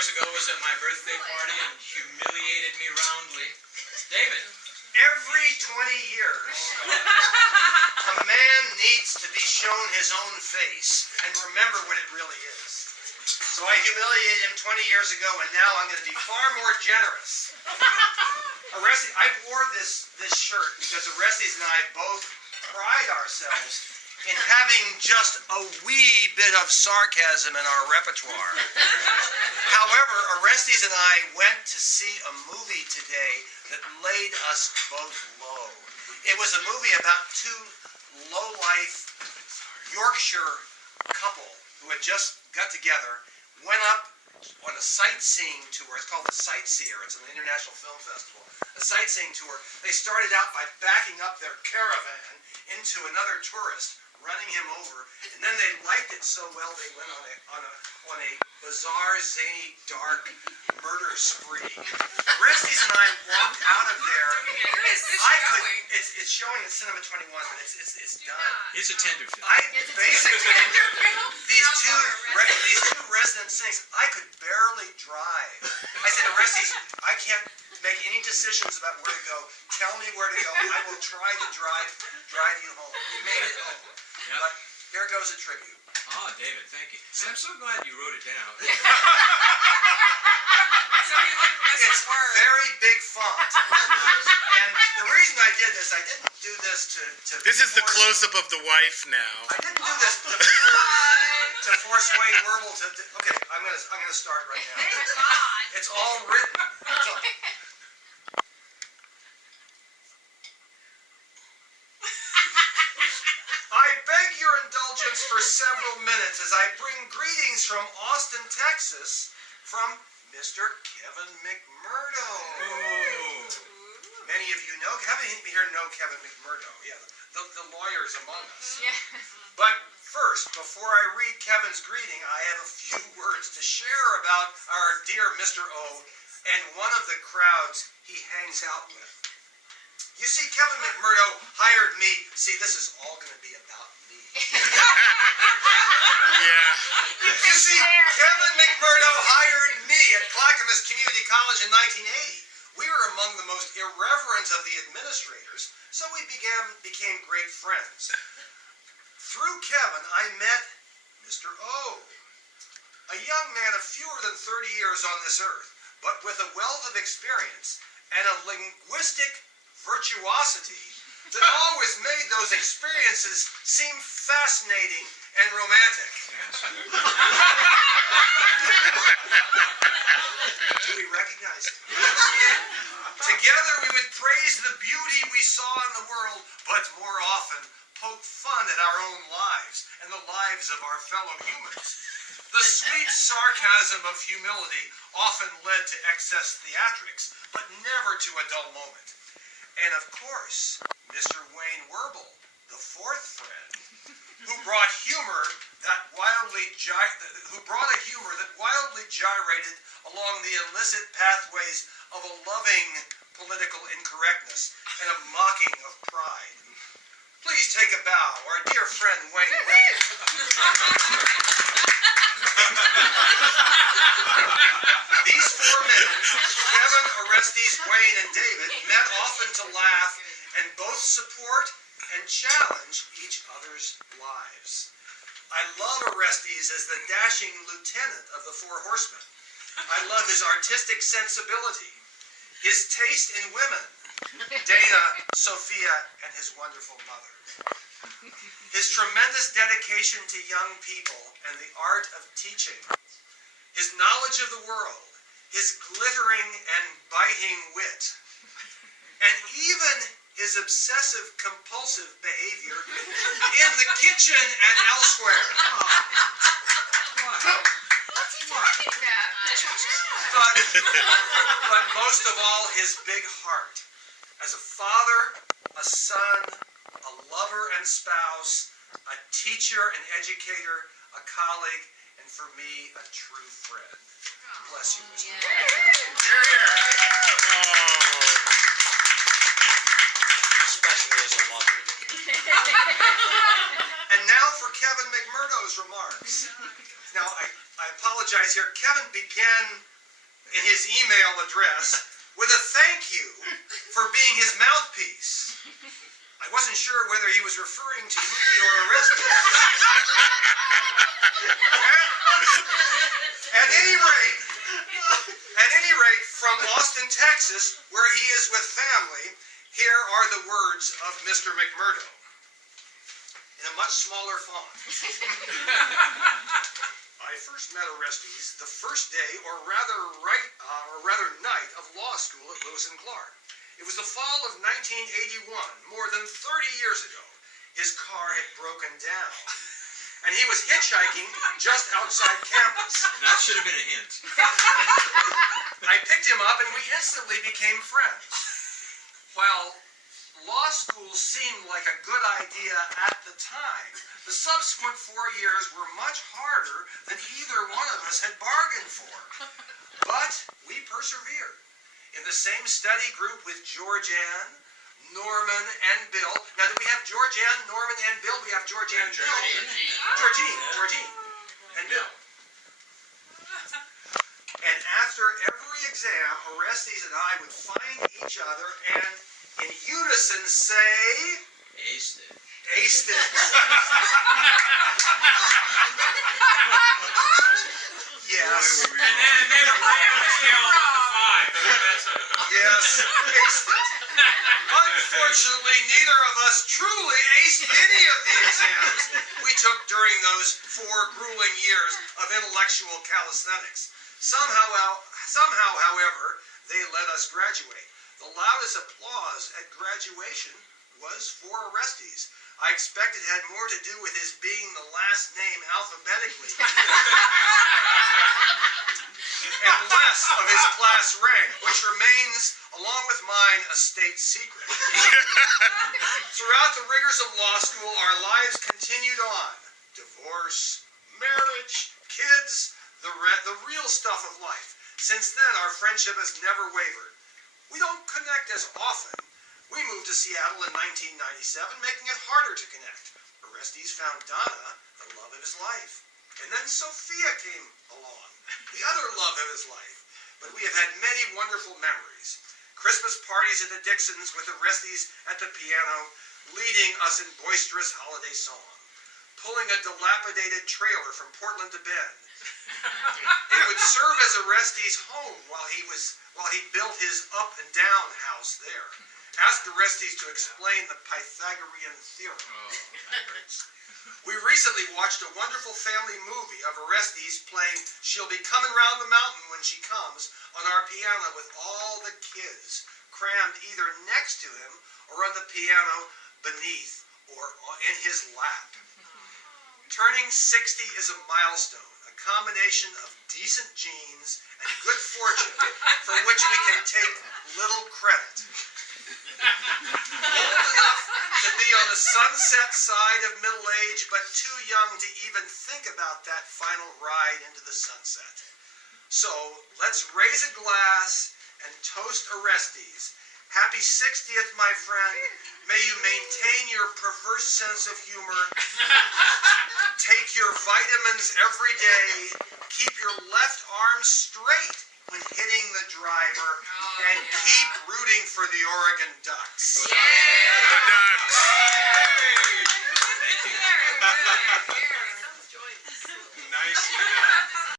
years ago was at my birthday party and humiliated me roundly. David. Every 20 years, a man needs to be shown his own face and remember what it really is. So I humiliated him 20 years ago, and now I'm going to be far more generous. Orestes, I wore this shirt because Orestes and I both pride ourselves in having just a wee bit of sarcasm in our repertoire. However, Orestes and I went to see a movie today that laid us both low. It was a movie about two low-life Yorkshire couple who had just got together, went up on a sightseeing tour. It's called the Sightseer. It's an international film festival. A sightseeing tour. They started out by backing up their caravan into another tourist, running him over, and then they liked it so well they went on a bizarre, zany, dark murder spree. Orestes and I walked out of there. It's showing at Cinema 21, but it's done. It's a tender film. Basically, these two resident cynics, I could barely drive. I said, Orestes, I can't make any decisions about where to go. Tell me where to go. I will try to drive you home. We made it home. Yep. But here goes a tribute. Oh, David, thank you. And I'm so glad you wrote it down. It's very big font. And the reason I did this, I didn't do this to This is the close-up of the wife now. I didn't do this to force Wayne Werble to... Okay, I'm gonna start right now. It's all written. I beg your indulgence for several minutes as I bring greetings from Austin, Texas, from Mr. Kevin McMurdo. Oh. Many of you know, how many here know Kevin McMurdo? Yeah, the lawyers among us. Yeah. But first, before I read Kevin's greeting, I have a few words to share about our dear Mr. O and one of the crowds he hangs out with. You see, Kevin McMurdo hired me. See, this is all going to be about me. Yeah. You see, Kevin McMurdo hired me at Clackamas Community College in 1980. We were among the most irreverent of the administrators, so we became great friends. Through Kevin, I met Mr. O, a young man of fewer than 30 years on this earth, but with a wealth of experience and a linguistic virtuosity that always made those experiences seem fascinating and romantic. Do we recognize him? Together we would praise the beauty we saw in the world, but more often poke fun at our own lives and the lives of our fellow humans. The sweet sarcasm of humility often led to excess theatrics, but never to a dull moment. And of course, Mr. Wayne Werble, the fourth friend, who brought a humor that wildly gyrated along the illicit pathways of a loving political incorrectness and a mocking of pride. Please take a bow, our dear friend Wayne Werble. These 4 men, Kevin, Orestes, Wayne, and David, met often to laugh and both support and challenge each other's lives. I love Orestes as the dashing lieutenant of the Four Horsemen. I love his artistic sensibility, his taste in women, Dana, Sophia, and his wonderful mother. His tremendous dedication to young people and the art of teaching. His knowledge of the world, his glittering and biting wit, and even his obsessive-compulsive behavior in the kitchen and elsewhere. What's he talking about? But most of all, his big heart. As a father, a son, a lover and spouse, a teacher and educator, a colleague, and for me, a true friend. Bless you, Mr. Especially as a mother. And now for Kevin McMurdo's remarks. Now, I apologize here. Kevin began in his email address with a thank you for being his mouthpiece. I wasn't sure whether he was referring to Yuki or Orestes. At any rate, from Austin, Texas, where he is with family, here are the words of Mr. McMurdo in a much smaller font. I first met Orestes the first day, or rather night, of law school at Lewis and Clark. It was the fall of 1981, more than 30 years ago. His car had broken down, and he was hitchhiking just outside campus. That should have been a hint. I picked him up, and we instantly became friends. While law school seemed like a good idea at the time, the subsequent 4 years were much harder than either one of us had bargained for. But we persevered. In the same study group with Georgianne, Norman, and Bill. Now, do we have Georgianne, Norman, and Bill? We have Georgianne and Bill. Georgine, and Bill. And after every exam, Orestes and I would find each other and in unison say... Aced it. Aced it. Yes. And then a ram on a scale of 1 to 5. Yes, aced it. Unfortunately, neither of us truly aced any of the exams we took during those 4 grueling years of intellectual calisthenics. Somehow, however, they let us graduate. The loudest applause at graduation was for Orestes. I expect it had more to do with his being the last name alphabetically and less of his class rank, which remains, along with mine, a state secret. Throughout the rigors of law school, our lives continued on. Divorce, marriage, kids, the real stuff of life. Since then, our friendship has never wavered. We don't connect as often. We moved to Seattle in 1997, making it harder to connect. Orestes found Donna, the love of his life. And then Sophia came along, the other love of his life. But we have had many wonderful memories. Christmas parties at the Dixons with Orestes at the piano, leading us in boisterous holiday song. Pulling a dilapidated trailer from Portland to Bend. It would serve as Orestes' home while he built his up and down house there. Asked Orestes to explain the Pythagorean theorem. We recently watched a wonderful family movie of Orestes playing She'll Be Coming Round the Mountain When She Comes on our piano with all the kids crammed either next to him or on the piano beneath or in his lap. Turning 60 is a milestone, a combination of decent genes and good fortune for which we can take little credit. Old enough to be on the sunset side of middle age, but too young to even think about that final ride into the sunset. So, let's raise a glass and toast Orestes. Happy 60th, my friend. May you maintain your perverse sense of humor. Take your vitamins every day. Keep your left arm straight when hitting the driver. And keep rooting for the Oregon Ducks. Yeah.